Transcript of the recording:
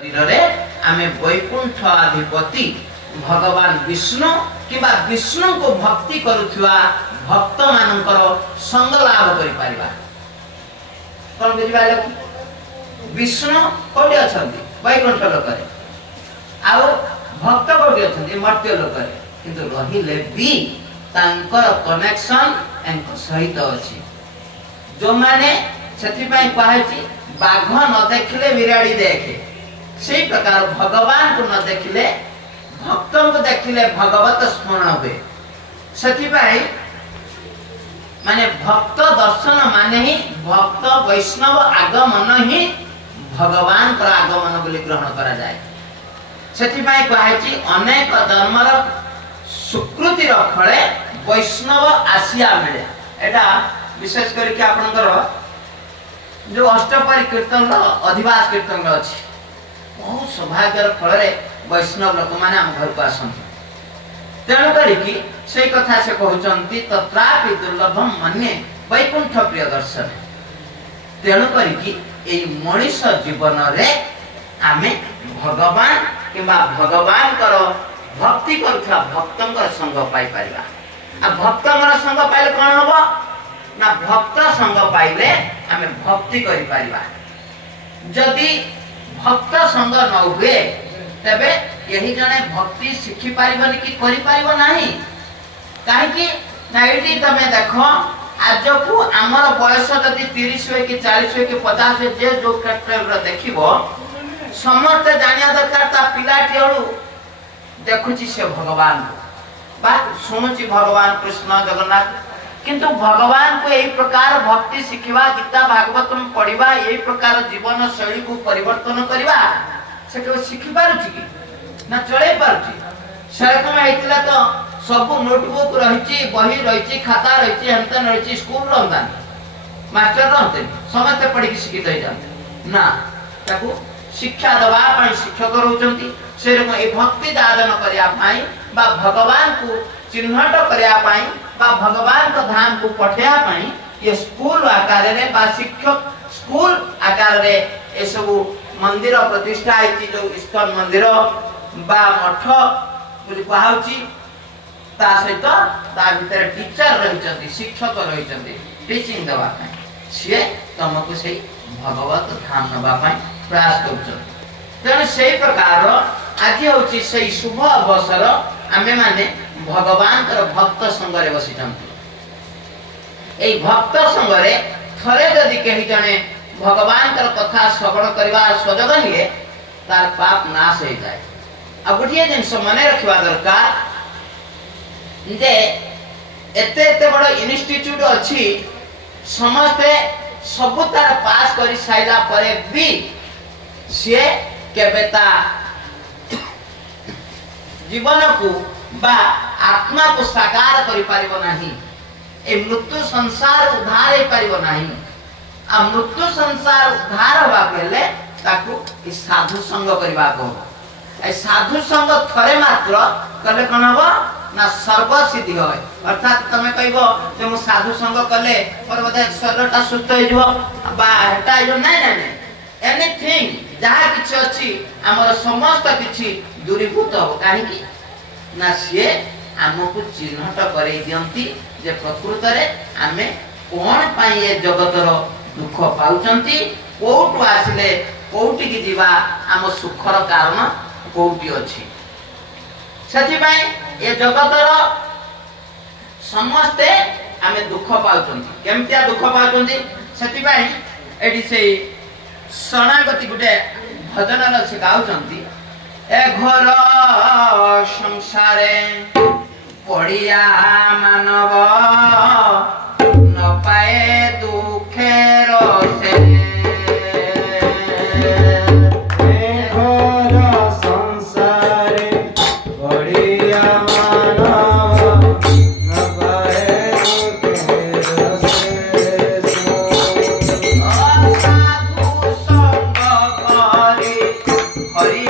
शरीर रे आमे वैकुंठ अधिपति भगवान विष्णु किबा विष्णु को भक्ति करुथुवा भक्त मानकर संग लाभ करि परिबा। कोन बुझिबाले विष्णु कोडी अछंती वैकुंठ लोकरे आउ भक्त कोडी अछंती मर्त्य लोकरे किंतु रहिले भी तांकर कनेक्शन एंक सहित अछि जो माने सेति पई कहैछि बाघ न देखले बिराड़ी देखे से प्रकार भगवान को न देखले भक्त को देखले भगवत स्मरण हुए सेति पई माने भक्त दर्शन माने ही भक्त वैष्णव आगमन ही भगवान का आगमन बोली ग्रहण करा जाए। सेति पई कहैछि अनेक धर्मर सुकृति रखले वैष्णव आसिया मिले एटा विशेष करके आपनकर जो अष्टपरी कीर्तन अधिवास कीर्तन अछि बहुत सौभाग्यर फल वैष्णव लोक माने हम घर को आसंती तेणु करिकी से कथा से कहउचंती तत्रापि दुर्लभम मन्ये वैकुंठ प्रिय दर्शन तेणु करिकी एई मनुष्य जीवन रे आमे भगवान किबा भगवान करो भक्ति करथला भक्तंकर संग पाई परिबा आ भक्तंकर संग पाइले कोन होबो ना भक्त संग पाइले आमे भक्ति करि परिबा जदि भक्त संग न हुए तबे यही जने भक्ति शिखि पारिबनी कि करि पारिबो नाही काहे कि नाइटी तमे देखो आज को हमर बयस जदि 30 होय कि 40 होय कि 50 होय जे जो क्षेत्र देखिबो समस्त जानिया दरकार ता पिलाटी ओळु देखुची से भगवान बात सुनुची भगवान कृष्ण जगन्नाथ किंतु भगवान को यही प्रकार भक्ति शिखिबा गीता भागवत में पढ़िबा यही प्रकार जीवन शैली को परिवर्तन करबा से को शिखि पारुची कि ना चले पारुची सरकम हेतिला तो सब नोटबुक रहिची बही रहिची खाता रहिची हंतन रहिची स्कूल रहता मास्टर रहते समस्त पढ़ी के शिखित हो जाते ना ताको शिक्षा दबा पई शिक्षक रहउचंती से रकम ए भक्ति दादन करिया पाई बा भगवान को चिन्हट करिया पाई बा भगवान का धाम को पठिया पाई ये स्कूल आकार रे बा शिक्षक स्कूल आकार रे ए सब मंदिर प्रतिष्ठा आइती जो इस्कन मंदिर बा मठ बोली कहाउची ता सहित ता भीतर टीचर रहिचंती शिक्षक रहिचंती टीचिंग दबा पाई से तुमको से भगवत धाम नबा पाई प्रयास करछन तेन से प्रकार आज होची से शुभ अवसर आमे माने भगवान कर भक्त संग रे बसिचंती ए भक्त संग रे थरे जदि केही जने भगवान कर कथा श्रवण करबा सुजोग लिए तार पाप नाश हो जाए। अब गोटे जिनस मने रखिबा दरकार जे एते एते बड़ इंस्टीट्यूट अछि समस्ते सब तार पास करि साइला परे भी से केबेता जीवन को बा आत्मा को साकार करि पारिबो नाही ए मृत्यु संसार उद्धार हे पारिबो नाही आ मृत्यु संसार उद्धार होबा पहले ताकू ई साधु संग करबा को ए साधु संग थरे मात्र कले कोन हो ना सर्व सिद्धि होय अर्थात तमे कहबो जे मु साधु संग कले पर बदे शरीरटा सुस्त हो जबो बा हटा जो नै नै नै एनीथिंग जहा किछ अछि हमर समस्त किछि दूरीभूत हो काहे कि ना से हमको चिन्हट करे दियंती जे प्रकृत रे आमे कोन पाई ए जगतर दुख पाउचंती कोटु आसले कोटि की जीवा हम सुखर कारण कोटि अछि सेति पई ए जगतर समस्ते आमे दुख पाउचंती केमतिया दुख पाउचंती सेति पई एडी से शरणागति गुटे भजन र से गाउचंती ए घोर संसारे पड़िया मानव न पाए दुखेर से ए घोर संसारे पड़िया मानव न पाए दुखेर से साधु संग करी हरि